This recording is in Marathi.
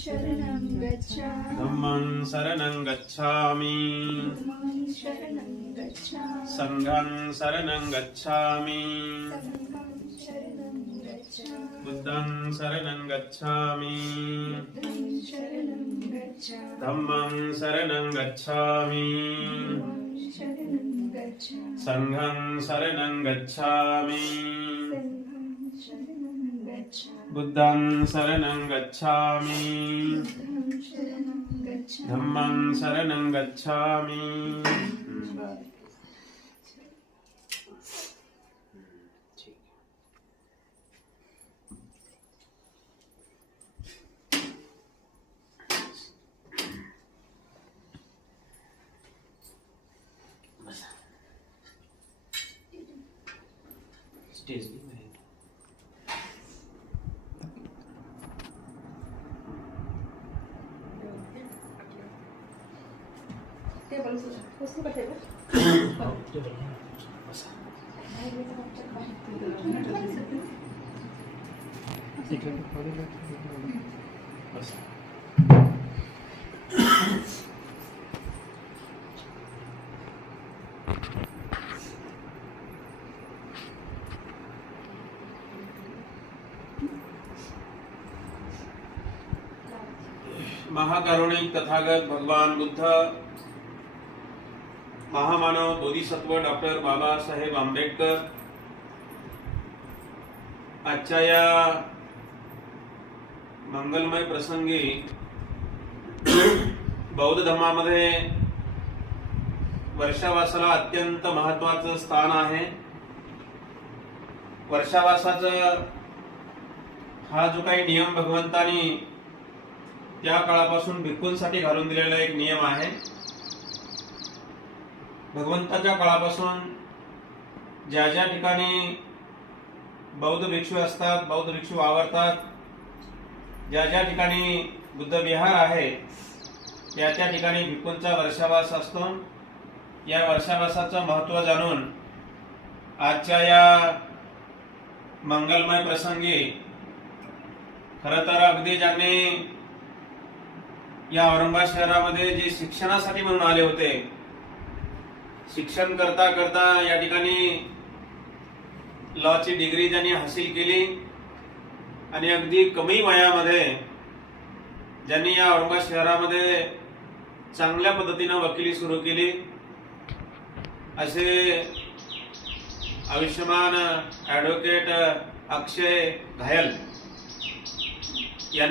शरणं गच्छामि धम्मं शरणं गच्छामि धम्मं शरणं गच्छामि संघं शरणं गच्छामि संघं शरणं गच्छामि बुद्धं शरणं गच्छामि बुद्धं शरणं गच्छामि धम्मं शरणं गच्छामि धम्मं शरणं गच्छामि संघं शरणं गच्छामि संघं शरणं गच्छामि बुद्धं शरणं गच्छामि बुद्धं शरणं गच्छामि धम्मं शरणं गच्छामि स्टेज पे टेबल उसको टेबल महाकारुणिक तथागत भगवान बुद्ध महामानव बोधिसत्व डॉक्टर बाबासाहेब आंबेडकर आजच्या या मंगलमय प्रसंगी बौद्ध धर्मामध्ये वर्षावासाला अत्यंत महत्त्वाचं स्थान आहे. वर्षावासाचा हा जो काही नियम भगवंतानी त्या काळापासून भिक्खूंसाठी घालून दिलेला एक नियम आहे. भगवंताच्या काळापासून ज्या ज्या ठिकाणी बौद्ध भिक्षू असतात, बौद्ध भिक्षू वावरतात, ज्या ज्या ठिकाणी बुद्ध विहार आहे त्या ठिकाणी भिक्खूंचा वर्षावास असतो. या वर्षावासाचं महत्त्व जाणून आजच्या या मंगलमय प्रसंगी खरं तर अगदी ज्यांनी या औरंगाबाद शहरामध्ये जे शिक्षणासाठी म्हणून आले होते, शिक्षण करता करता या ठिकाणी लॉची डिग्री ज्यांनी हासिल केली आणि अगदी कमी वयामध्ये ज्यांनी या औरंगाबाद शहरामध्ये चांगल्या पद्धतीने वकिली सुरू केली, असे आयुष्यमान ॲडव्होकेट अक्षय घायल यांनी